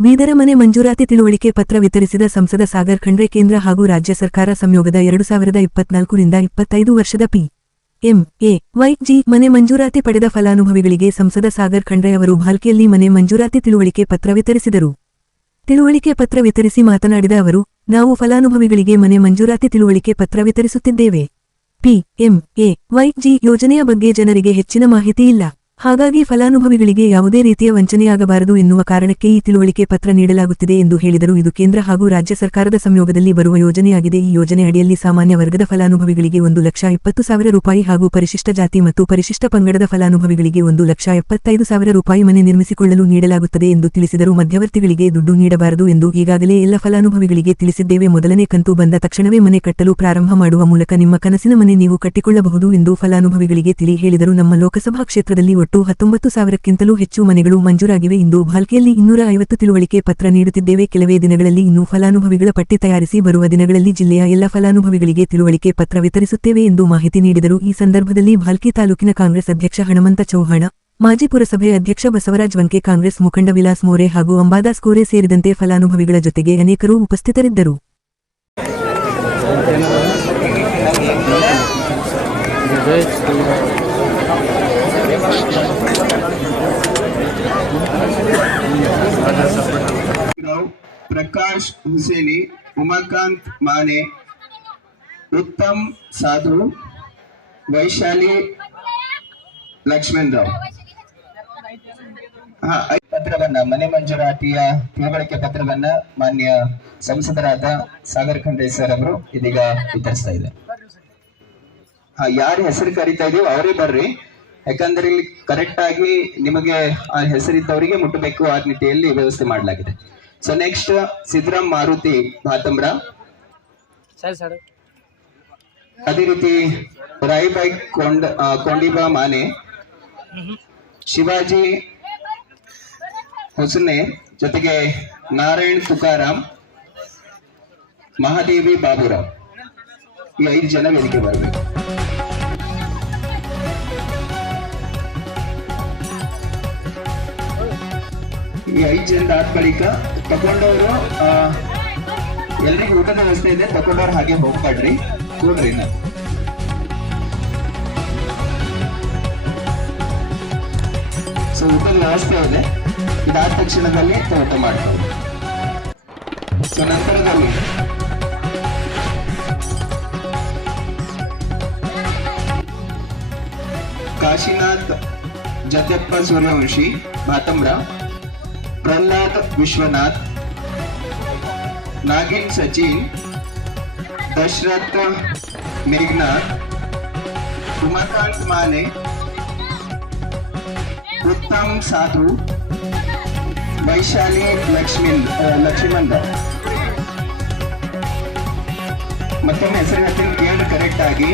ಬೀದರ ಮನೆ ಮಂಜೂರಾತಿ ತಿಳುವಳಿಕೆ ಪತ್ರ ವಿತರಿಸಿದ ಸಂಸದ ಸಾಗರ್ ಖಂಡ್ರೆ ಕೇಂದ್ರ ಹಾಗೂ ರಾಜ್ಯ ಸರ್ಕಾರ ಸಂಯೋಗದ ಎರಡು ಸಾವಿರದ ಇಪ್ಪತ್ನಾಲ್ಕರಿಂದ ಇಪ್ಪತ್ತೈದು ವರ್ಷದ P. M. A. Y G ಮನೆ ಮಂಜೂರಾತಿ ಪಡೆದ ಫಲಾನುಭವಿಗಳಿಗೆ ಸಂಸದ ಸಾಗರ್ ಖಂಡ್ರೆ ಅವರು ಭಾಲ್ಕಿಯಲ್ಲಿ ಮನೆ ಮಂಜೂರಾತಿ ತಿಳುವಳಿಕೆ ಪತ್ರ ವಿತರಿಸಿದರು. ತಿಳುವಳಿಕೆ ಪತ್ರ ವಿತರಿಸಿ ಮಾತನಾಡಿದ ಅವರು, ನಾವು ಫಲಾನುಭವಿಗಳಿಗೆ ಮನೆ ಮಂಜೂರಾತಿ ತಿಳುವಳಿಕೆ ಪತ್ರ ವಿತರಿಸುತ್ತಿದ್ದೇವೆ. P. M. A. Y G ಯೋಜನೆಯ ಬಗ್ಗೆ ಜನರಿಗೆ ಹೆಚ್ಚಿನ ಮಾಹಿತಿ ಇಲ್ಲ. ಹಾಗಾಗಿ ಫಲಾನುಭವಿಗಳಿಗೆ ಯಾವುದೇ ರೀತಿಯ ವಂಚನೆಯಾಗಬಾರದು ಎನ್ನುವ ಕಾರಣಕ್ಕೆ ಈ ತಿಳುವಳಿಕೆ ಪತ್ರ ನೀಡಲಾಗುತ್ತಿದೆ ಎಂದು ಹೇಳಿದರು. ಇದು ಕೇಂದ್ರ ಹಾಗೂ ರಾಜ್ಯ ಸರ್ಕಾರದ ಸಂಯೋಗದಲ್ಲಿ ಬರುವ ಯೋಜನೆಯಾಗಿದೆ. ಈ ಯೋಜನೆ ಅಡಿಯಲ್ಲಿ ಸಾಮಾನ್ಯ ವರ್ಗದ ಫಲಾನುಭವಿಗಳಿಗೆ ಒಂದು ಲಕ್ಷ ಇಪ್ಪತ್ತು ಸಾವಿರ ರೂಪಾಯಿ ಹಾಗೂ ಪರಿಶಿಷ್ಟ ಜಾತಿ ಮತ್ತು ಪರಿಶಿಷ್ಟ ಪಂಗಡದ ಫಲಾನುಭವಿಗಳಿಗೆ ಒಂದು ಲಕ್ಷ ಎಪ್ಪತ್ತೈದು ಸಾವಿರ ರೂಪಾಯಿ ಮನೆ ನಿರ್ಮಿಸಿಕೊಳ್ಳಲು ನೀಡಲಾಗುತ್ತದೆ ಎಂದು ತಿಳಿಸಿದರು. ಮಧ್ಯವರ್ತಿಗಳಿಗೆ ದುಡ್ಡು ನೀಡಬಾರದು ಎಂದು ಈಗಾಗಲೇ ಎಲ್ಲ ಫಲಾನುಭವಿಗಳಿಗೆ ತಿಳಿಸಿದ್ದೇವೆ. ಮೊದಲನೇ ಕಂತು ಬಂದ ತಕ್ಷಣವೇ ಮನೆ ಕಟ್ಟಲು ಪ್ರಾರಂಭ ಮಾಡುವ ಮೂಲಕ ನಿಮ್ಮ ಕನಸಿನ ಮನೆ ನೀವು ಕಟ್ಟಿಕೊಳ್ಳಬಹುದು ಎಂದು ಫಲಾನುಭವಿಗಳಿಗೆ ತಿಳಿ ಹೇಳಿದರು. ನಮ್ಮ ಲೋಕಸಭಾ ಕ್ಷೇತ್ರದಲ್ಲಿ ಒಟ್ಟು ಹತ್ತೊಂಬತ್ತು ಸಾವಿರಕ್ಕಿಂತಲೂ ಹೆಚ್ಚು ಮನೆಗಳು ಮಂಜೂರಾಗಿವೆ. ಇಂದು ಭಾಲ್ಕಿಯಲ್ಲಿ ಇನ್ನೂರ ಐವತ್ತು ತಿಳುವಳಿಕೆ ಪತ್ರ ನೀಡುತ್ತಿದ್ದೇವೆ. ಕೆಲವೇ ದಿನಗಳಲ್ಲಿ ಇನ್ನೂ ಫಲಾನುಭವಿಗಳ ಪಟ್ಟಿ ತಯಾರಿಸಿ ಬರುವ ದಿನಗಳಲ್ಲಿ ಜಿಲ್ಲೆಯ ಎಲ್ಲ ಫಲಾನುಭವಿಗಳಿಗೆ ತಿಳುವಳಿಕೆ ಪತ್ರ ವಿತರಿಸುತ್ತೇವೆ ಎಂದು ಮಾಹಿತಿ ನೀಡಿದರು. ಈ ಸಂದರ್ಭದಲ್ಲಿ ಭಾಲ್ಕಿ ತಾಲೂಕಿನ ಕಾಂಗ್ರೆಸ್ ಅಧ್ಯಕ್ಷ ಹಣಮಂತ ಚೌಹಾಣ, ಮಾಜಿ ಪುರಸಭೆ ಅಧ್ಯಕ್ಷ ಬಸವರಾಜ್ ವಂಕೆ, ಕಾಂಗ್ರೆಸ್ ಮುಖಂಡ ವಿಲಾಸ್ ಮೋರೆ ಹಾಗೂ ಅಂಬಾದಾಸ್ ಕೋರೆ ಸೇರಿದಂತೆ ಫಲಾನುಭವಿಗಳ ಜೊತೆಗೆ ಅನೇಕರು ಉಪಸ್ಥಿತರಿದ್ದರು. ಪ್ರಕಾಶ್ ಹುಸೇನಿ ಉಮಾಕಾಂತ್ ಮಾನೆ, ಉತ್ತಮ್ ಸಾಧು, ವೈಶಾಲಿ ಲಕ್ಷ್ಮಣ್ ರಾವ್. ಪತ್ರವನ್ನ, ಮನೆ ಮಂಜೂರಾತಿಯ ತಿಳುವಳಿಕೆ ಪತ್ರವನ್ನ ಮಾನ್ಯ ಸಂಸದರಾದ ಸಾಗರ್ ಖಂಡ್ರೆ ಸರ್ ಅವರು ಇದೀಗ ವಿತರಿಸ್ತಾ ಇದೆ ಹಾ, ಯಾರ ಹೆಸರು ಕರಿತಾ ಇದೀವೋ ಅವರೇ ಬರ್ರಿ. ಯಾಕಂದ್ರೆ ಇಲ್ಲಿ ಕರೆಕ್ಟ್ ಆಗಿ ನಿಮಗೆ ಆ ಹೆಸರಿದ್ದವರಿಗೆ ಮುಟ್ಟಬೇಕು ಆ ರೀತಿಯಲ್ಲಿ ವ್ಯವಸ್ಥೆ ಮಾಡಲಾಗಿದೆ. ಸೊ ನೆಕ್ಸ್ಟ್ ಸಿದ್ದರಾಮ್ ಮಾರುತಿ ಭಾತಂಬ್ರ ಸರಿ ಸರ್ ಅದೇ ರೀತಿ ರಾಯಿಬಾಯಿ ಕೊಂಡ ಕೊಂಡಿಬಾ ಮಾನೆ. ಶಿವಾಜಿ ಹೊಸನೆ ಜೊತೆಗೆ ನಾರಾಯಣ್ ತುಕಾರಾಮ್ ಮಹಾದೇವಿ ಬಾಬುರಾವ್. ಈ ಐದು ಜನ ವೇದಿಕೆ ಬರಬೇಕು. ಈ ಐದು ಜನದ ಆದ ಬಳಿಕ ತಗೊಂಡವರು ಎಲ್ರಿಗೂ ಊಟದ ವ್ಯವಸ್ಥೆ ಇದೆ, ತಗೊಂಡವ್ರು ಹಾಗೆ ಹೋಗ್ಬೇಡ್ರಿ. ಕೂಡ್ರಿ ನಾವು ಸೊ ಊಟದ ವ್ಯವಸ್ಥೆ ಇದೆ. ಇದಾದ ತಕ್ಷಣದಲ್ಲಿ ಊಟ ಮಾಡ್ತಾರೆ ಸೊ ನಂತರದಲ್ಲಿ ಕಾಶಿನಾಥ್ ಜತೆಪ್ಪ ಸೂರ್ಯವಂಶಿ ಭಾತಮ್ರ ಪ್ರಹ್ಲಾದ್ ವಿಶ್ವನಾಥ್ नागिन सचिन दशरथ मेघनाथ उमाकांत माने उत्तम साधु वैशाली लक्ष्मी ಲಕ್ಷ್ಮೀಂದ ಮತ್ತೊಮ್ಮೆ ಹೆಸರು ಹೇಳ್ತೀನಿ ಕೇಳಿ ಕರೆಕ್ಟ್ ಆಗಿ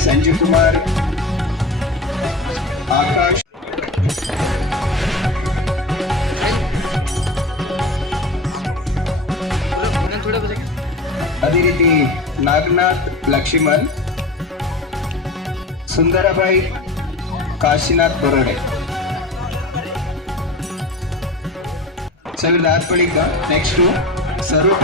ಜಯಶ್ರೀ ಸಂಜೀವ್ ಕುಮಾರ್ ಆಕಾಶ್ थोड़ा बजे ಅದೇ ರೀತಿ ನಾಗನಾಥ್ ಲಕ್ಷ್ಮಣ್ ಸುಂದರಬಾಯಿ ಕಾಶಿನಾಥ್ ಬರೋಡೆ ಸರ್ ಇದಾದ ಬಳಿಕ ನೆಕ್ಸ್ಟು ಸ್ವರೂಪ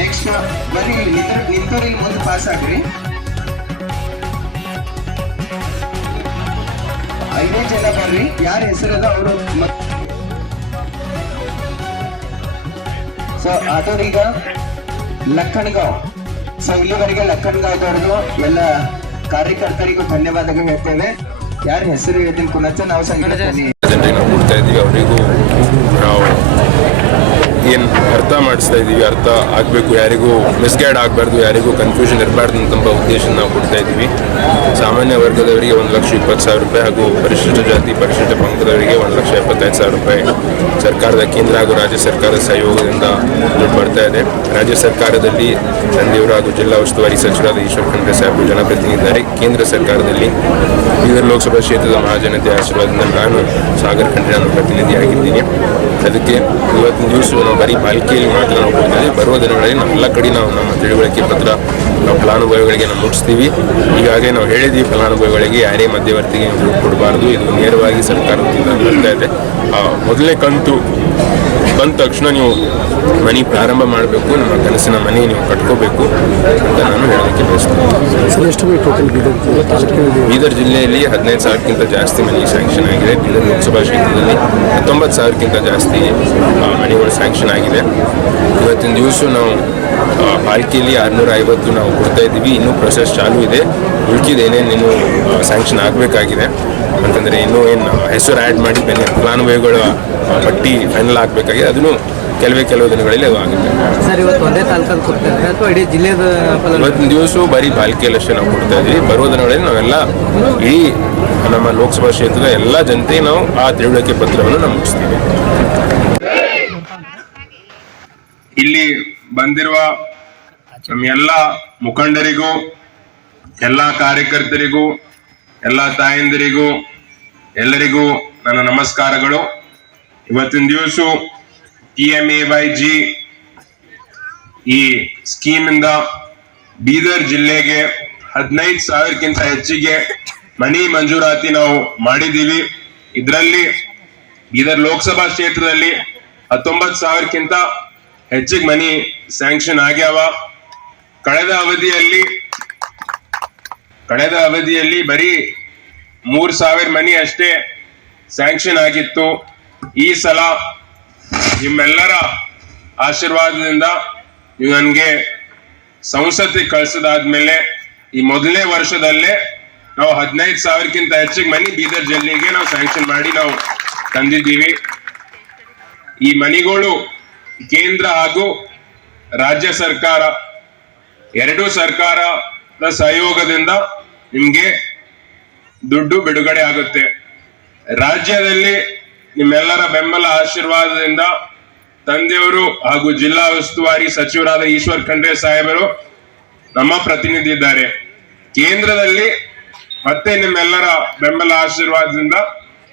next ಬನ್ನಿ ಇಲ್ಲಿ ನಿಂತ ನಿಂತವ್ರು ಇಲ್ಲಿ ಮುಂದೆ ಪಾಸ್ ಆಗ್ರಿ. ಐದೇ ಜನ ಬರ್ರಿ. ಯಾರ ಹೆಸರದ ಅವರು. ಸೊ ಅದವ್ರೀಗ ಲಕ್ಕಣ್ಗಾವ್ ಸೊ ಇಲ್ಲಿವರೆಗೆ ಲಕ್ಕಣಗಾಂವ್ದವ್ರದ್ದು ಎಲ್ಲ ಕಾರ್ಯಕರ್ತರಿಗೂ ಧನ್ಯವಾದಗಳು ಹೇಳ್ತೇವೆ. ಯಾರ ಹೆಸರು ಹೇಳ್ತೀನಿ ಕುನಚ ನಾವು ಸಂಘಟನೆ. ಅವರಿಗೂ. ನಾವು ಏನು ಅರ್ಥ ಮಾಡಿಸ್ತಾ ಇದ್ದೀವಿ ಅರ್ಥ ಆಗಬೇಕು, ಯಾರಿಗೂ ಮಿಸ್ಗೈಡ್ ಆಗಬಾರ್ದು, ಯಾರಿಗೂ ಕನ್ಫ್ಯೂಷನ್ ಇರಬಾರ್ದು ಅಂತಂಬ ಉದ್ದೇಶ ನಾವು ಕೊಡ್ತಾ ಇದ್ದೀವಿ ಸಾಮಾನ್ಯ ವರ್ಗದವರಿಗೆ ಒಂದು ಲಕ್ಷ ಇಪ್ಪತ್ತು ಸಾವಿರ ರೂಪಾಯಿ ಹಾಗೂ ಪರಿಶಿಷ್ಟ ಜಾತಿ, ಪರಿಶಿಷ್ಟ ಪಂಗದವರಿಗೆ ಒಂದು ಲಕ್ಷ ಎಪ್ಪತ್ತೈದು ಸಾವಿರ ರೂಪಾಯಿ ಸರ್ಕಾರದ ಕೇಂದ್ರ ಹಾಗೂ ರಾಜ್ಯ ಸರ್ಕಾರದ ಸಹಯೋಗದಿಂದ ದುಡ್ಡು ಬರ್ತಾ ಇದೆ. ರಾಜ್ಯ ಸರ್ಕಾರದಲ್ಲಿ ನಂದಿಯವರು ಹಾಗೂ ಜಿಲ್ಲಾ ಉಸ್ತುವಾರಿ ಸಚಿವರಾದ ಈಶ್ವರ್ ಖಂಡ್ರೆ ಸಾಹೇಬ್ ಜನಪ್ರತಿನಿಧಿದ್ದಾರೆ. ಕೇಂದ್ರ ಸರ್ಕಾರದಲ್ಲಿ ಬೀದರ್ ಲೋಕಸಭಾ ಕ್ಷೇತ್ರದ ಮಹಾಜನತೆ ಆಶೀರ್ವಾದದಿಂದ ನಾನು ಸಾಗರ್ ಖಂಡ್ರೆ ಪ್ರತಿನಿಧಿಯಾಗಿದ್ದೀನಿ. ಅದಕ್ಕೆ ಇವತ್ತಿನ ನಾವು ಬರೀ ಪಾಲಿಕೆಯಲ್ಲಿ ಮಾತ್ರ ನಾವು ಕೊಡ್ತೇವೆ. ಬರುವ ದಿನಗಳಲ್ಲಿ ನಾವೆಲ್ಲ ಕಡೆ ನಾವು ನಮ್ಮ ತಿಳುವಳಿಕೆ ಪತ್ರ ನಾವು ಫಲಾನುಭವಿಗಳಿಗೆ ನಾವು ಮುಟ್ಟಿಸ್ತೀವಿ. ಈಗಾಗಲೇ ನಾವು ಹೇಳಿದ್ವಿ ಫಲಾನುಭವಿಗಳಿಗೆ ಯಾರೇ ಮಧ್ಯವರ್ತಿಗೆ ಕೊಡಬಾರ್ದು. ಇದು ನೇರವಾಗಿ ಸರ್ಕಾರದಿಂದ ಬರ್ತಾ ಇದೆ. ಆ, ಮೊದಲನೇ ಕಂತು ಬಂದ ತಕ್ಷಣ ನೀವು ಮನೆ ಪ್ರಾರಂಭ ಮಾಡಬೇಕು ನಮ್ಮ ಕನಸಿನ ಮನೆ ನೀವು ಕಟ್ಕೋಬೇಕು ಅಂತ ನಾನು ಹೇಳೋಕ್ಕೆ ಬಯಸ್ತೀನಿ. ಸರ್ ಎಷ್ಟು ಟೋಟಲ್ ಬೀದರ್ ಜಿಲ್ಲೆಯಲ್ಲಿ ಹದಿನೈದು ಸಾವಿರಕ್ಕಿಂತ ಜಾಸ್ತಿ ಮನೆ ಸ್ಯಾಂಕ್ಷನ್ ಆಗಿದೆ. ಬೀದರ್ ಲೋಕಸಭಾ ಕ್ಷೇತ್ರದಲ್ಲಿ ಹತ್ತೊಂಬತ್ತು ಸಾವಿರಕ್ಕಿಂತ ಜಾಸ್ತಿ ಮನೆಗಳು ಸ್ಯಾಂಕ್ಷನ್ ಆಗಿದೆ. ಇವತ್ತಿನ ದಿವಸ ನಾವು ಆ, ಪಾಲಿಕೆಯಲ್ಲಿ ಆರುನೂರ ಐವತ್ತು ನಾವು ಕೊಡ್ತಾ ಇದ್ದೀವಿ. ಇನ್ನೂ ಪ್ರೊಸೆಸ್ ಚಾಲೂ ಇದೆ. ಉಳ್ಕಿದ ಏನೇನು ಇನ್ನೂ ಸ್ಯಾಂಕ್ಷನ್ ಆಗಬೇಕಾಗಿದೆ. ಅಂತಂದರೆ ಇನ್ನೂ ಏನು ಹೆಸರು ಆ್ಯಡ್ ಮಾಡಿ ಬೇರೆ ಫಲಾನುಭವಿಗಳ ಪಟ್ಟಿ ಫೈನಲ್ ಆಗಬೇಕಾಗಿದೆ. ಅದನ್ನು ಕೆಲವೇ ಕೆಲವು ದಿನಗಳಲ್ಲಿ ಅದು ಆಗುತ್ತೆ. ಸರ್ ಇವತ್ತು ಒಂದೇ ತಾಲೂಕಲ್ಲಿ ಕೊಡ್ತಾರೆ ಅಥವಾ ಇಡೀ ಜಿಲ್ಲೆದ ಫಲ ಇವತ್ತಿನ ದಿವಸ ಬರೀ ಪಾಲಿಕೆಯಲ್ಲಷ್ಟೇ ನಾವು ಕೊಡ್ತಾ ಇದ್ದೀವಿ. ಬರುವ ದಿನಗಳಲ್ಲಿ ನಾವೆಲ್ಲ ಇಡೀ ನಮ್ಮ ಲೋಕಸಭಾ ಕ್ಷೇತ್ರದ ಎಲ್ಲ ಜನತೆ ನಾವು ಆ ತಿಳುವಳಿಕೆ ಪತ್ರವನ್ನು ನಾವು ಮುಗಿಸ್ತೀವಿ ಇಲ್ಲಿ ಬಂದಿರುವ ನಮ್ಮ ಎಲ್ಲ ಮುಖಂಡರಿಗೂ, ಎಲ್ಲ ಕಾರ್ಯಕರ್ತರಿಗೂ, ಎಲ್ಲ ತಾಯಂದಿರಿಗೂ, ಎಲ್ಲರಿಗೂ ನನ್ನ ನಮಸ್ಕಾರಗಳು. ಇವತ್ತಿನ ದಿವಸ T M A Y G ಈ ಸ್ಕೀಮಿಂದ ಬೀದರ್ ಜಿಲ್ಲೆಗೆ ಹದಿನೈದು ಸಾವಿರಕ್ಕಿಂತ ಹೆಚ್ಚಿಗೆ ಮನಿ ಮಂಜೂರಾತಿ ನಾವು ಮಾಡಿದ್ದೀವಿ. ಇದರಲ್ಲಿ ಬೀದರ್ ಲೋಕಸಭಾ ಕ್ಷೇತ್ರದಲ್ಲಿ ಹತ್ತೊಂಬತ್ತು ಸಾವಿರಕ್ಕಿಂತ ಹೆಚ್ಚಿಗೆ ಮನಿ ಸ್ಯಾಂಕ್ಷನ್ ಆಗ್ಯಾವ. ಕಳೆದ ಅವಧಿಯಲ್ಲಿ ಕಳೆದ ಅವಧಿಯಲ್ಲಿ ಬರೀ ಮೂರ್ ಸಾವಿರ ಮನಿ ಅಷ್ಟೇ ಸ್ಯಾಂಕ್ಷನ್ ಆಗಿತ್ತು. ಈ ಸಲ ನಿಮ್ಮೆಲ್ಲರ ಆಶೀರ್ವಾದದಿಂದ ನೀವು ನನಗೆ ಸಂಸತ್ತಿಗೆ ಕಳ್ಸದಾದ್ಮೇಲೆ ಈ ಮೊದಲನೇ ವರ್ಷದಲ್ಲೇ ನಾವು ಹದಿನೈದು ಸಾವಿರಕ್ಕಿಂತ ಹೆಚ್ಚಿಗೆ ಮನಿ ಬೀದರ್ ಜಿಲ್ಲೆಗೆ ನಾವು ಸ್ಯಾಂಕ್ಷನ್ ಮಾಡಿ ನಾವು ತಂದಿದ್ದೀವಿ. ಈ ಮನಿಗಳು ಕೇಂದ್ರ ಹಾಗೂ ರಾಜ್ಯ ಸರ್ಕಾರ ಎರಡೂ ಸರ್ಕಾರದ ಸಹಯೋಗದಿಂದ ನಿಮಗೆ ದುಡ್ಡು ಬಿಡುಗಡೆ ಆಗುತ್ತೆ. ರಾಜ್ಯದಲ್ಲಿ ನಿಮ್ಮೆಲ್ಲರ ಬೆಂಬಲ ಆಶೀರ್ವಾದದಿಂದ ತಂದೆಯವರು ಹಾಗೂ ಜಿಲ್ಲಾ ಉಸ್ತುವಾರಿ ಸಚಿವರಾದ ಈಶ್ವರ್ ಖಂಡ್ರೆ ಸಾಹೇಬರು ನಮ್ಮ ಪ್ರತಿನಿಧಿ ಇದ್ದಾರೆ ಕೇಂದ್ರದಲ್ಲಿ ಮತ್ತೆ ನಿಮ್ಮೆಲ್ಲರ ಬೆಂಬಲ ಆಶೀರ್ವಾದದಿಂದ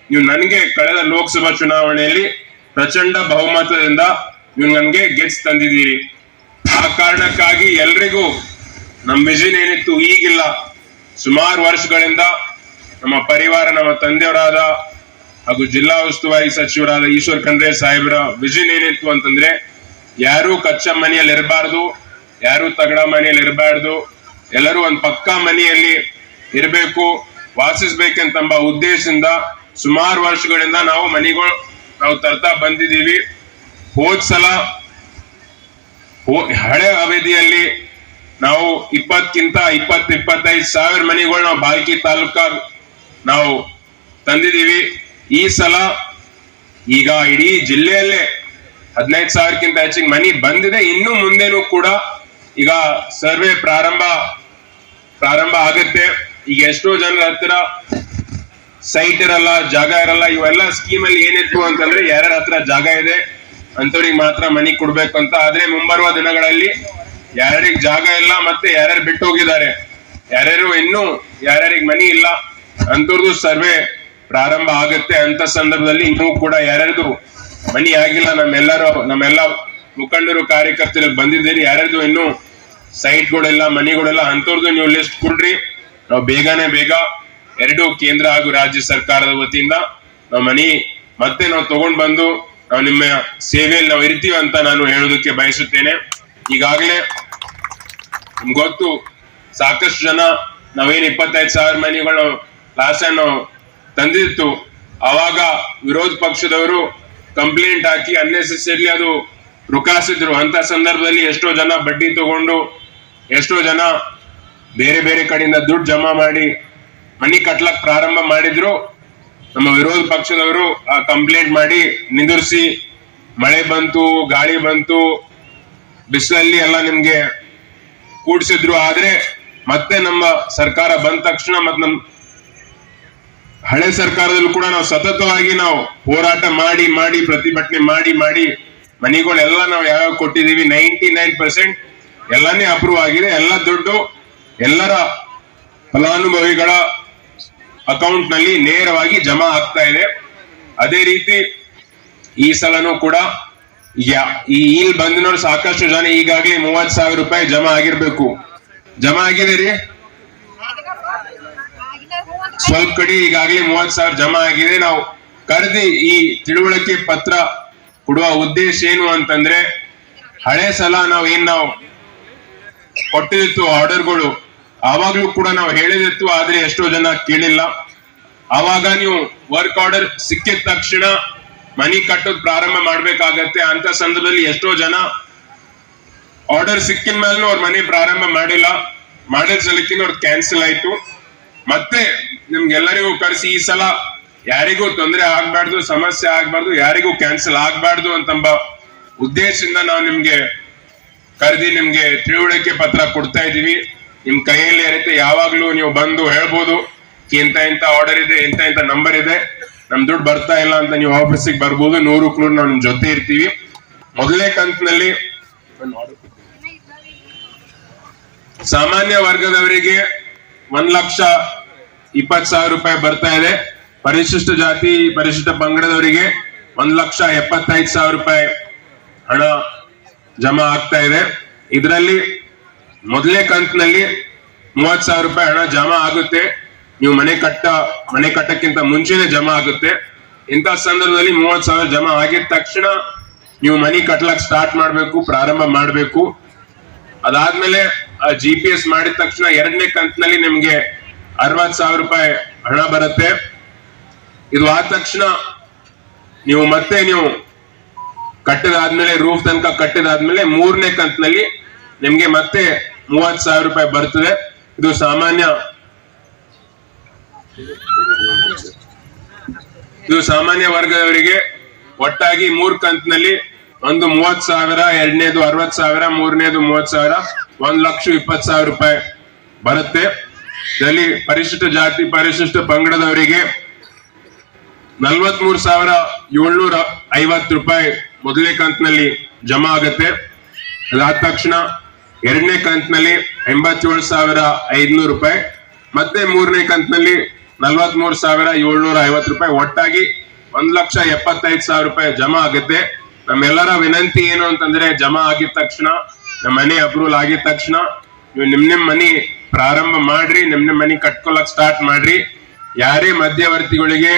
ನೀವು ನನಗೆ ಕಳೆದ ಲೋಕಸಭಾ ಚುನಾವಣೆಯಲ್ಲಿ ಪ್ರಚಂಡ ಬಹುಮತದಿಂದ ನೀವು ನನಗೆ ಗೆಟ್ಸ್ ತಂದಿದ್ದೀರಿ. ಆ ಕಾರಣಕ್ಕಾಗಿ ಎಲ್ರಿಗೂ ನಮ್ಮ ವಿಷನ್ ಏನಿತ್ತು ಈಗಿಲ್ಲ. ಸುಮಾರು ವರ್ಷಗಳಿಂದ ನಮ್ಮ ಪರಿವಾರ, ನಮ್ಮ ತಂದೆಯವರಾದ ಹಾಗೂ ಜಿಲ್ಲಾ ಉಸ್ತುವಾರಿ ಸಚಿವರಾದ ಈಶ್ವರ್ ಖಂಡ್ರೆ ಸಾಹೇಬರ ವಿಷನ್ ಏನಿತ್ತು ಅಂತಂದ್ರೆ, ಯಾರು ಕಚ್ಚಾ ಮನೆಯಲ್ಲಿ ಇರಬಾರ್ದು, ಯಾರು ತಗಡ ಮನೆಯಲ್ಲಿ ಇರಬಾರ್ದು, ಎಲ್ಲರೂ ಒಂದು ಪಕ್ಕಾ ಮನೆಯಲ್ಲಿ ಇರಬೇಕು, ವಾಸಿಸ್ಬೇಕಂತಂಬ ಉದ್ದೇಶದಿಂದ ಸುಮಾರು ವರ್ಷಗಳಿಂದ ನಾವು ಮನೆಗಳು, ನಾವು ತರ್ತಾ ಬಂದಿದ್ದೀವಿ. ಹೋದ್ ಸಲ ಹಳೆ ಅವಧಿಯಲ್ಲಿ ನಾವು ಇಪ್ಪತ್ತಕ್ಕಿಂತ ಇಪ್ಪತ್ತು, ಇಪ್ಪತ್ತೈದು ಸಾವಿರ ಮನೆಗಳು ನಾವು ಬಾಲ್ಕಿ ತಾಲೂಕಾಗ ನಾವು ತಂದಿದ್ದೀವಿ. ಈ ಸಲ ಈಗ ಇಡೀ ಜಿಲ್ಲೆಯಲ್ಲೇ ಹದಿನೈದು ಸಾವಿರಕ್ಕಿಂತ ಹೆಚ್ಚಿಗೆ ಮನಿ ಬಂದಿದೆ. ಇನ್ನು ಮುಂದೆನೂ ಕೂಡ ಈಗ ಸರ್ವೆ ಪ್ರಾರಂಭ ಪ್ರಾರಂಭ ಆಗುತ್ತೆ. ಈಗ ಎಷ್ಟೋ ಜನರ ಹತ್ರ ಸೈಟ್ ಇರಲ್ಲ, ಜಾಗ ಇರಲ್ಲ, ಇವೆಲ್ಲ ಸ್ಕೀಮಲ್ಲಿ ಏನಿತ್ತು ಅಂತಂದ್ರೆ ಯಾರ್ಯಾರ ಹತ್ರ ಜಾಗ ಇದೆ. ಅಂತವ್ರಿಗೆ ಮಾತ್ರ ಮನಿ ಕೊಡ್ಬೇಕು ಅಂತ. ಆದ್ರೆ ಮುಂಬರುವ ದಿನಗಳಲ್ಲಿ ಯಾರ್ಯಾರಿಗೆ ಜಾಗ ಇಲ್ಲ ಮತ್ತೆ ಯಾರ್ಯಾರು ಬಿಟ್ಟು ಹೋಗಿದ್ದಾರೆ, ಯಾರ್ಯಾರು ಇನ್ನೂ ಯಾರ್ಯಾರಿಗೆ ಮನಿ ಇಲ್ಲ ಅಂತವ್ರದ್ದು ಸರ್ವೆ ಪ್ರಾರಂಭ ಆಗುತ್ತೆ ಅಂತ ಸಂದರ್ಭದಲ್ಲಿ ಇನ್ನೂ ಕೂಡ ಯಾರ್ಯಾರ್ದು ಮನಿ ಆಗಿಲ್ಲ, ನಮ್ಮೆಲ್ಲರೂ, ನಮ್ಮೆಲ್ಲ ಮುಖಂಡರು ಕಾರ್ಯಕರ್ತರಿಗೆ ಬಂದಿದ್ದೀರಿ, ಯಾರ್ಯಾರ್ದು ಇನ್ನೂ ಸೈಟ್ಗಳೆಲ್ಲ, ಮನಿಗಳೆಲ್ಲ ಅಂತವ್ರದ್ದು ನೀವು ಲಿಸ್ಟ್ ಕೊಡ್ರಿ. ನಾವು ಬೇಗನೆ ಬೇಗ ಎರಡು ಕೇಂದ್ರ ಹಾಗೂ ರಾಜ್ಯ ಸರ್ಕಾರದ ವತಿಯಿಂದ ನಾವು ಮನಿ ಮತ್ತೆ ನಾವು ತಗೊಂಡ್ ಬಂದು ನಾವು ನಿಮ್ಮ ಸೇವೆಯಲ್ಲಿ ನಾವು ಇರ್ತೀವಿ ಅಂತ ನಾನು ಹೇಳೋದಕ್ಕೆ ಬಯಸುತ್ತೇನೆ. ಈಗಾಗಲೇ ಗೊತ್ತು, ಸಾಕಷ್ಟು ಜನ ನಾವೇನು ಇಪ್ಪತ್ತೈದು ಸಾವಿರ ಮನಿಗಳು ಲಾಸ್ಟ್ ನಾವು ತಂದಿತ್ತು. ಅವಾಗ ವಿರೋಧ ಪಕ್ಷದವರು ಕಂಪ್ಲೇಂಟ್ ಹಾಕಿ ಅನ್ನೆಸೆಸರಿ ಅದು ರುಕಾಸಿದ್ರು. ಅಂತ ಸಂದರ್ಭದಲ್ಲಿ ಎಷ್ಟೋ ಜನ ಬಡ್ಡಿ ತಗೊಂಡು, ಎಷ್ಟೋ ಜನ ಬೇರೆ ಬೇರೆ ಕಡೆಯಿಂದ ದುಡ್ಡು ಜಮಾ ಮಾಡಿ, ಮನಿ ಕಟ್ಲಕ್ ಪ್ರಾರಂಭ ಮಾಡಿದ್ರು. ನಮ್ಮ ವಿರೋಧ ಪಕ್ಷದವರು ಕಂಪ್ಲೇಂಟ್ ಮಾಡಿ ನಿಂದಿರಿಸಿ, ಮಳೆ ಬಂತು, ಗಾಳಿ ಬಂತು, ಬಿಸಿಲಲ್ಲಿ ಎಲ್ಲ ನಿಮ್ಗೆ ಕೂಡಿಸಿದ್ರು. ಆದ್ರೆ ಮತ್ತೆ ನಮ್ಮ ಸರ್ಕಾರ ಬಂದ ತಕ್ಷಣ ಮತ್ತೆ ನಮ್ ಹಳೆ ಸರ್ಕಾರದಲ್ಲೂ ಕೂಡ ನಾವು ಸತತವಾಗಿ ನಾವು ಹೋರಾಟ ಮಾಡಿ ಮಾಡಿ, ಪ್ರತಿಭಟನೆ ಮಾಡಿ ಮಾಡಿ ಮನೆಗಳೆಲ್ಲ ನಾವು ಯಾವ್ಯಾವ ಕೊಟ್ಟಿದೀವಿ ನೈಂಟಿ ನೈನ್ ಪರ್ಸೆಂಟ್ ಎಲ್ಲಾನೇ ಅಪ್ರೂವ್ ಆಗಿದೆ. ಎಲ್ಲ ದುಡ್ಡು ಎಲ್ಲರ ಫಲಾನುಭವಿಗಳ ಅಕೌಂಟ್ನಲ್ಲಿ ನೇರವಾಗಿ ಜಮಾ ಆಗ್ತಾ ಇದೆ. ಅದೇ ರೀತಿ ಈ ಸಲನೂ ಕೂಡ ಈ ಇಲ್ಲಿ ಬಂದಿನವ್ರು ಸಾಕಷ್ಟು ಜನ ಈಗಾಗಲೇ ಮೂವತ್ ಸಾವಿರ ರೂಪಾಯಿ ಜಮಾ ಆಗಿರ್ಬೇಕು. ಜಮಾ ಆಗಿದೆ ರೀ? ಸ್ವಲ್ಪ ಕಡೆ ಈಗಾಗಲೇ ಮೂವತ್ ಸಾವಿರ ಜಮಾ ಆಗಿದೆ. ನಾವು ಕರೆದಿ ಈ ತಿಳುವಳಿಕೆ ಪತ್ರ ಕೊಡುವ ಉದ್ದೇಶ ಏನು ಅಂತಂದ್ರೆ, ಹಳೆ ಸಲ ನಾವು ಏನ್ ನಾವು ಕೊಟ್ಟಿತ್ತು ಆರ್ಡರ್ಗಳು ಆವಾಗ್ಲೂ ಕೂಡ ನಾವು ಹೇಳಿದಿತ್ತು ಆದ್ರೆ ಎಷ್ಟೋ ಜನ ಕೇಳಿಲ್ಲ. ಆವಾಗ ನೀವು ವರ್ಕ್ ಆರ್ಡರ್ ಸಿಕ್ಕಿದ ತಕ್ಷಣ ಮನಿ ಕಟ್ಟೋದು ಪ್ರಾರಂಭ ಮಾಡ್ಬೇಕಾಗತ್ತೆ. ಅಂತ ಸಂದರ್ಭದಲ್ಲಿ ಎಷ್ಟೋ ಜನ ಆರ್ಡರ್ ಸಿಕ್ಕಿದ ಮೇಲೂ ಅವ್ರ ಮನೆ ಪ್ರಾರಂಭ ಮಾಡಿಲ್ಲ. ಮಾಡಿದ ಸಲಕ್ಕಿನ ಅವ್ರ ಕ್ಯಾನ್ಸಲ್ ಆಯ್ತು. ಮತ್ತೆ ನಿಮ್ಗೆಲ್ಲರಿಗೂ ಕರೆಸಿ ಈ ಸಲ ಯಾರಿಗೂ ತೊಂದರೆ ಆಗ್ಬಾರ್ದು, ಸಮಸ್ಯೆ ಆಗ್ಬಾರ್ದು, ಯಾರಿಗೂ ಕ್ಯಾನ್ಸಲ್ ಆಗ್ಬಾರ್ದು ಅಂತಂಬ ಉದ್ದೇಶದಿಂದ ನಾವು ನಿಮ್ಗೆ ಕರೆದಿ ನಿಮ್ಗೆ ತಿಳುವಳಿಕೆ ಪತ್ರ ಕೊಡ್ತಾ ಇದೀವಿ. ನಿಮ್ ಕೈಯಲ್ಲಿ ಇರುತ್ತೆ ಯಾವಾಗ್ಲೂ ನೀವು ಬಂದು ಹೇಳ್ಬೋದು ಇಂತ ಇಂತ ಆರ್ಡರ್ ಇದೆ ಇಂತ ಇಂತ ನಂಬರ್ ಇದೆ, ನಮ್ ದುಡ್ಡು ಬರ್ತಾ ಇಲ್ಲ ಅಂತ ನೀವು ಆಫೀಸಿಗೆ ಬರ್ಬೋದು, ನೂರು ಕ್ಲೂರ್ ನಾವು ನಿಮ್ ಜೊತೆ ಇರ್ತೀವಿ. ಮೊದಲನೇ ಕಂತಿನಲ್ಲಿ ಸಾಮಾನ್ಯ ವರ್ಗದವರಿಗೆ ಒಂದ್ ಲಕ್ಷ ಇಪ್ಪತ್ ಸಾವಿರ ರೂಪಾಯಿ ಬರ್ತಾ ಇದೆ. ಪರಿಶಿಷ್ಟ ಜಾತಿ, ಪರಿಶಿಷ್ಟ ಪಂಗಡದವರಿಗೆ ಒಂದ್ ಲಕ್ಷ ಎಪ್ಪತ್ತೈದು ಸಾವಿರ ರೂಪಾಯಿ ಹಣ ಜಮಾ ಆಗ್ತಾ ಇದೆ. ಇದರಲ್ಲಿ ಮೊದಲನೇ ಕಂತಿನಲ್ಲಿ ಮೂವತ್ ಸಾವಿರ ರೂಪಾಯಿ ಹಣ ಜಮಾ ಆಗುತ್ತೆ. ನೀವು ಮನೆ ಕಟ್ಟ, ಮನೆ ಕಟ್ಟಕ್ಕಿಂತ ಮುಂಚೆನೆ ಜಮಾ ಆಗುತ್ತೆ. ಇಂಥ ಸಂದರ್ಭದಲ್ಲಿ ಮೂವತ್ ಸಾವಿರ ಜಮಾ ಆಗಿದ ತಕ್ಷಣ ನೀವು ಮನಿ ಕಟ್ಲಕ್ ಸ್ಟಾರ್ಟ್ ಮಾಡ್ಬೇಕು, ಪ್ರಾರಂಭ ಮಾಡ್ಬೇಕು. ಅದಾದ್ಮೇಲೆ ಜಿ ಪಿ ಎಸ್ ಮಾಡಿದ ತಕ್ಷಣ ಎರಡನೇ ಕಂತಿನಲ್ಲಿ ನಿಮ್ಗೆ ಅರವತ್ ಸಾವಿರ ರೂಪಾಯಿ ಹಣ ಬರುತ್ತೆ. ಇದು ಆದ ತಕ್ಷಣ ನೀವು ಮತ್ತೆ ನೀವು ಕಟ್ಟಿದಾದ್ಮೇಲೆ ರೂಫ್ ತನಕ ಕಟ್ಟಿದಾದ್ಮೇಲೆ ಮೂರನೇ ಕಂತಿನಲ್ಲಿ ನಿಮ್ಗೆ ಮತ್ತೆ ಮೂವತ್ ಸಾವಿರ ರೂಪಾಯಿ ಬರ್ತದೆ. ಇದು ಸಾಮಾನ್ಯ ಇದು ಸಾಮಾನ್ಯ ವರ್ಗದವರಿಗೆ ಒಟ್ಟಾಗಿ ಮೂರ್ ಕಂತಿನಲ್ಲಿ ಒಂದು ಮೂವತ್ ಸಾವಿರ, ಎರಡನೇದು ಅರವತ್ ಸಾವಿರ, ಮೂರನೇದು ಮೂವತ್ ಸಾವಿರ, ಒಂದ್ ಲಕ್ಷ ಇಪ್ಪತ್ ಸಾವಿರ ರೂಪಾಯಿ ಬರುತ್ತೆ. ಇದರಲ್ಲಿ ಪರಿಶಿಷ್ಟ ಜಾತಿ, ಪರಿಶಿಷ್ಟ ಪಂಗಡದವರಿಗೆ ನಲ್ವತ್ಮೂರು ಸಾವಿರ ಏಳ್ನೂರ ಐವತ್ತು ರೂಪಾಯಿ ಮೊದಲನೇ ಕಂತಿನಲ್ಲಿ ಜಮಾ ಆಗತ್ತೆ. ಅದಾದ ತಕ್ಷಣ ಎರಡನೇ ಕಂತಿನಲ್ಲಿ ಎಂಬತ್ತೇಳು ಸಾವಿರ ಐದುನೂರು ರೂಪಾಯಿ, ಮತ್ತೆ ಮೂರನೇ ಕಂತಿನಲ್ಲಿ ನಲ್ವತ್ಮೂರು ಸಾವಿರ ಏಳ್ನೂರ ಐವತ್ತು ರೂಪಾಯಿ. ಒಟ್ಟಾಗಿ ಒಂದ್ ಲಕ್ಷ ಎಪ್ಪತ್ತೈದು ಸಾವಿರ ರೂಪಾಯಿ ಜಮಾ ಆಗುತ್ತೆ. ನಮ್ಮೆಲ್ಲರ ವಿನಂತಿ ಏನು ಅಂತಂದ್ರೆ, ಜಮಾ ಆಗಿದ ತಕ್ಷಣ ನಮ್ಮ ಮನೆ ಅಪ್ರೂವಲ್ ಆಗಿದ ತಕ್ಷಣ ನೀವು ನಿಮ್ ನಿಮ್ ಮನಿ ಪ್ರಾರಂಭ ಮಾಡ್ರಿ, ನಿಮ್ ನಿಮ್ ಮನಿ ಕಟ್ಕೊಳಕ್ ಸ್ಟಾರ್ಟ್ ಮಾಡ್ರಿ. ಯಾರೇ ಮಧ್ಯವರ್ತಿಗಳಿಗೆ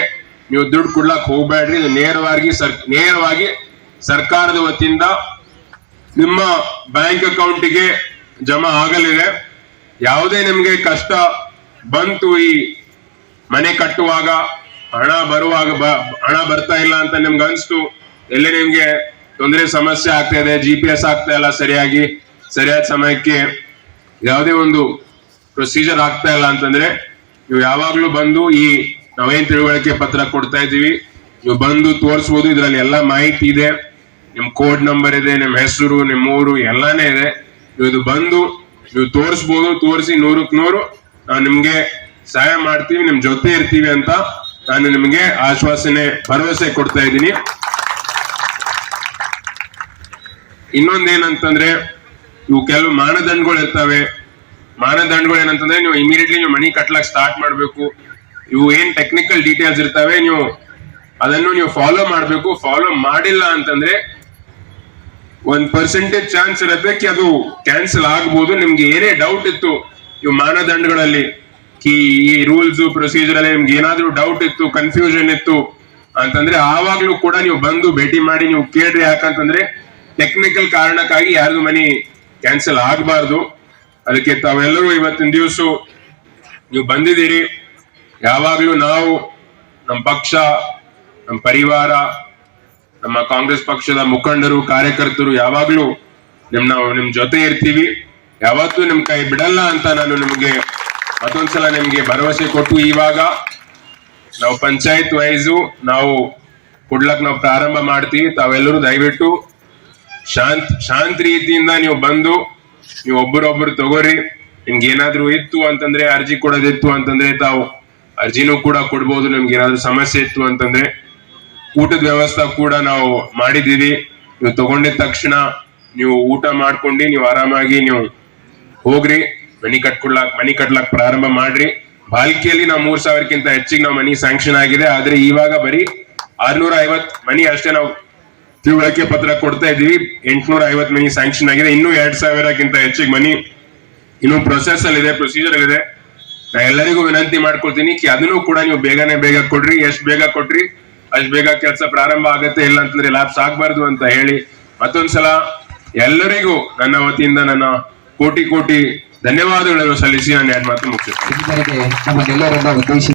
ನೀವು ದುಡ್ಡು ಕೊಡ್ಲಕ್ ಹೋಗ್ಬೇಡ್ರಿ ನೇರವಾಗಿ ಸರ್, ನೇರವಾಗಿ ಸರ್ಕಾರದ ವತಿಯಿಂದ ನಿಮ್ಮ ಬ್ಯಾಂಕ್ ಅಕೌಂಟಿಗೆ ಜಮಾ ಆಗಲಿದೆ. ಯಾವುದೇ ನಿಮಗೆ ಕಷ್ಟ ಬಂತು ಈ ಮನೆ ಕಟ್ಟುವಾಗ, ಹಣ ಬರುವಾಗ ಹಣ ಬರ್ತಾ ಇಲ್ಲ ಅಂತ ನಿಮ್ಗೆ ಅನಿಸ್ತು, ಎಲ್ಲಿ ನಿಮ್ಗೆ ತೊಂದರೆ ಸಮಸ್ಯೆ ಆಗ್ತಾ ಇದೆ ಜಿ ಪಿ ಎಸ್ ಆಗ್ತಾ ಇಲ್ಲ ಸರಿಯಾಗಿ, ಸರಿಯಾದ ಸಮಯಕ್ಕೆ ಯಾವುದೇ ಒಂದು ಪ್ರೊಸೀಜರ್ ಆಗ್ತಾ ಇಲ್ಲ ಅಂತಂದ್ರೆ ನೀವು ಯಾವಾಗ್ಲೂ ಬಂದು ಈ ನಾವೇನ್ ತಿಳುವಳಿಕೆ ಪತ್ರ ಕೊಡ್ತಾ ಇದೀವಿ ನೀವು ಬಂದು ತೋರಿಸ್ಬೋದು, ಇದರಲ್ಲಿ ಎಲ್ಲ ಮಾಹಿತಿ ಇದೆ. ನಿಮ್ ಕೋಡ್ ನಂಬರ್ ಇದೆ, ನಿಮ್ ಹೆಸರು, ನಿಮ್ ಊರು, ಎಲ್ಲಾನೇ ಇದೆ. ಇದು ಬಂದು ನೀವು ತೋರಿಸ್ಬೋದು, ತೋರಿಸಿ ನೂರಕ್ ನೂರು. ನಾವು ನಿಮ್ಗೆ ಸಹಾಯ ಮಾಡ್ತೀವಿ, ನಿಮ್ ಜೊತೆ ಇರ್ತೀವಿ ಅಂತ ನಾನು ನಿಮ್ಗೆ ಆಶ್ವಾಸನೆ, ಭರವಸೆ ಕೊಡ್ತಾ ಇದ್ದೀನಿ. ಇನ್ನೊಂದೇನಂತಂದ್ರೆ, ಇವು ಕೆಲವು ಮಾನದಂಡಗಳು ಇರ್ತವೆ. ಮಾನದಂಡಗಳು ಏನಂತಂದ್ರೆ, ನೀವು ಇಮಿಡಿಯೇಟ್ಲಿ ನೀವು ಮನಿ ಕಟ್ಲಕ್ ಸ್ಟಾರ್ಟ್ ಮಾಡ್ಬೇಕು. ಇವು ಏನ್ ಟೆಕ್ನಿಕಲ್ ಡೀಟೇಲ್ಸ್ ಇರ್ತವೆ, ನೀವು ಅದನ್ನು ನೀವು ಫಾಲೋ ಮಾಡಬೇಕು. ಫಾಲೋ ಮಾಡಿಲ್ಲ ಅಂತಂದ್ರೆ ಒಂದ್ ಪರ್ಸೆಂಟೇಜ್ ಚಾನ್ಸ್ ಇರುತ್ತೆ ಕಿ ಅದು ಕ್ಯಾನ್ಸಲ್ ಆಗ್ಬೋದು. ನಿಮ್ಗೆ ಏನೇ ಡೌಟ್ ಇತ್ತು ಇವು ಮಾನದಂಡಗಳಲ್ಲಿ ಈ ರೂಲ್ಸ್ ಪ್ರೊಸೀಜರ್ ಅಲ್ಲಿ ನಿಮ್ಗೆ ಏನಾದ್ರೂ ಡೌಟ್ ಇತ್ತು ಕನ್ಫ್ಯೂಷನ್ ಇತ್ತು ಅಂತಂದ್ರೆ ಆವಾಗ್ಲೂ ಕೂಡ ನೀವು ಬಂದು ಭೇಟಿ ಮಾಡಿ, ನೀವು ಕೇಳ್ರಿ ಯಾಕಂತಂದ್ರೆ ಟೆಕ್ನಿಕಲ್ ಕಾರಣಕ್ಕಾಗಿ ಯಾರ್ದು ಮನಿ ಕ್ಯಾನ್ಸಲ್ ಆಗಬಾರ್ದು. ಅದಕ್ಕೆ ತಾವೆಲ್ಲರೂ ಇವತ್ತಿನ ದಿವಸ ನೀವು ಬಂದಿದ್ದೀರಿ. ಯಾವಾಗ್ಲೂ ನಾವು ನಮ್ಮ ಪಕ್ಷ ನಮ್ಮ ಪರಿವಾರ ನಮ್ಮ ಕಾಂಗ್ರೆಸ್ ಪಕ್ಷದ ಮುಖಂಡರು, ಕಾರ್ಯಕರ್ತರು ಯಾವಾಗ್ಲೂ ನಿಮ್ ನಾವು ನಿಮ್ ಜೊತೆ ಇರ್ತೀವಿ. ಯಾವತ್ತೂ ನಿಮ್ ಕೈ ಬಿಡಲ್ಲ ಅಂತ ನಾನು ನಿಮ್ಗೆ ಮತ್ತೊಂದ್ಸಲ ನಿಮ್ಗೆ ಭರವಸೆ ಕೊಟ್ಟು ಇವಾಗ ನಾವು ಪಂಚಾಯತ್ ವೈಸು ನಾವು ಕೊಡ್ಲಕ್ ನಾವು ಪ್ರಾರಂಭ ಮಾಡ್ತೀವಿ. ತಾವೆಲ್ಲರೂ ದಯವಿಟ್ಟು ಶಾಂತ್, ಶಾಂತ ರೀತಿಯಿಂದ ನೀವು ಬಂದು ನೀವು ಒಬ್ಬರೊಬ್ಬರು ತಗೋರಿ. ನಿಮ್ಗೆ ಏನಾದ್ರು ಇತ್ತು ಅಂತಂದ್ರೆ ಅರ್ಜಿ ಕೊಡೋದಿತ್ತು ಅಂತಂದ್ರೆ ತಾವು ಅರ್ಜಿನೂ ಕೂಡ ಕೊಡ್ಬೋದು. ನಿಮ್ಗೆ ಏನಾದ್ರು ಸಮಸ್ಯೆ ಇತ್ತು ಅಂತಂದ್ರೆ ಊಟದ ವ್ಯವಸ್ಥೆ ಕೂಡ ನಾವು ಮಾಡಿದ್ದೀವಿ. ನೀವು ತಗೊಂಡಿದ ತಕ್ಷಣ ನೀವು ಊಟ ಮಾಡ್ಕೊಂಡು ನೀವು ಆರಾಮಾಗಿ ನೀವು ಹೋಗ್ರಿ. ಮನಿ ಕಟ್ಕೊಡ್ಲಾಕ್ ಮನಿ ಕಟ್ಲಾಕ್ ಪ್ರಾರಂಭ ಮಾಡ್ರಿ. ಬಾಲ್ಕಿಯಲ್ಲಿ ನಾವು ಮೂರ್ ಸಾವಿರಕ್ಕಿಂತ ಹೆಚ್ಚಿಗೆ ನಾವು ಮನಿ ಸ್ಯಾಂಕ್ಷನ್ ಆಗಿದೆ. ಆದ್ರೆ ಇವಾಗ ಬರೀ ಆರ್ನೂರ ಐವತ್ ಮನಿ ಅಷ್ಟೇ ನಾವು ತಿಳುವಳಿಕೆ ಪತ್ರ ಕೊಡ್ತಾ ಇದೀವಿ ಎಂಟ್ನೂರ ಐವತ್ ಮನಿ ಸ್ಯಾಂಕ್ಷನ್ ಆಗಿದೆ. ಇನ್ನೂ ಎರಡ್ ಸಾವಿರಕ್ಕಿಂತ ಹೆಚ್ಚಿಗೆ ಮನಿ ಇನ್ನು ಪ್ರೊಸೆಸ್ ಅಲ್ಲಿ ಇದೆ ಪ್ರೊಸೀಜರ್ ಇದೆ. ನಾ ಎಲ್ಲರಿಗೂ ವಿನಂತಿ ಮಾಡ್ಕೊಳ್ತೀನಿ. ಅದನ್ನು ಕೂಡ ನೀವು ಬೇಗನೆ ಬೇಗ ಕೊಡ್ರಿ. ಎಷ್ಟು ಬೇಗ ಕೊಟ್ರಿ? ಅಷ್ಟ್ ಬೇಗ ಕೆಲಸ ಪ್ರಾರಂಭ ಆಗತ್ತೆ ಇಲ್ಲ ಅಂತಂದ್ರೆ ಲ್ಯಾಬ್ಸ್ ಆಗ್ಬಾರ್ದು ಅಂತ ಹೇಳಿ ಮತ್ತೊಂದ್ಸಲ ಎಲ್ಲರಿಗೂ ನನ್ನ ವತಿಯಿಂದ ನನ್ನ ಕೋಟಿ ಕೋಟಿ ಧನ್ಯವಾದಗಳನ್ನು ಸಲ್ಲಿಸಿ ನಾನು ಎರಡು ಮಾತು ಮುಗಿಸ್ತೇನೆ